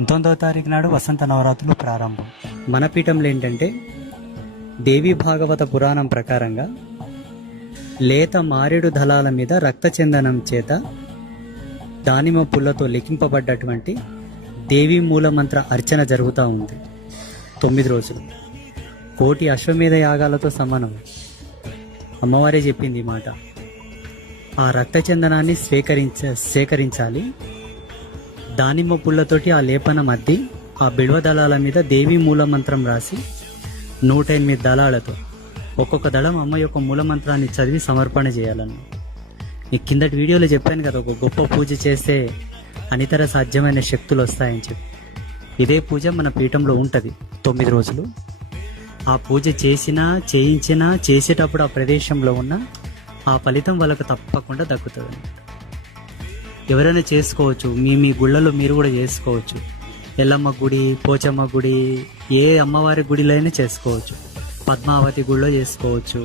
19వ తారీఖు నాడు వసంత నవరాత్రులు ప్రారంభం. మన పీఠంలో ఏంటంటే దేవి భాగవత పురాణం ప్రకారంగా లేత మారేడు దళాల మీద రక్తచందనం చేత దానిమ్మ పుల్లతో లిఖింపబడ్డటువంటి దేవి మూలమంత్ర అర్చన జరుగుతూ ఉంది. 9 రోజులు కోటి అశ్వమేధ యాగాలతో సమానం. అమ్మవారే చెప్పింది ఈ మాట. ఆ రక్తచందనాన్ని సేకరించాలి. దానిమ్మ పుల్లతోటి ఆ లేపనం అద్ది ఆ బిల్వ దళాల మీద దేవి మూలమంత్రం రాసి 108 దళాలతో ఒక్కొక్క దళం అమ్మ యొక్క మూలమంత్రాన్ని చదివి సమర్పణ చేయాలన్న. ఈ కిందటి వీడియోలో చెప్పాను కదా, ఒక గొప్ప పూజ చేస్తే అనితర సాధ్యమైన శక్తులు వస్తాయని చెప్పి. ఇదే పూజ మన పీఠంలో ఉంటుంది 9 రోజులు. ఆ పూజ చేసేటప్పుడు ఆ ప్రదేశంలో ఉన్న ఆ ఫలితం వాళ్ళకు తప్పకుండా దక్కుతుంది. ఎవరైనా చేసుకోవచ్చు, మీ గుళ్ళలో మీరు కూడా చేసుకోవచ్చు. ఎల్లమ్మ గుడి, పోచమ్మ గుడి, ఏ అమ్మవారి గుడిలో అయినా చేసుకోవచ్చు. పద్మావతి గుడిలో చేసుకోవచ్చు.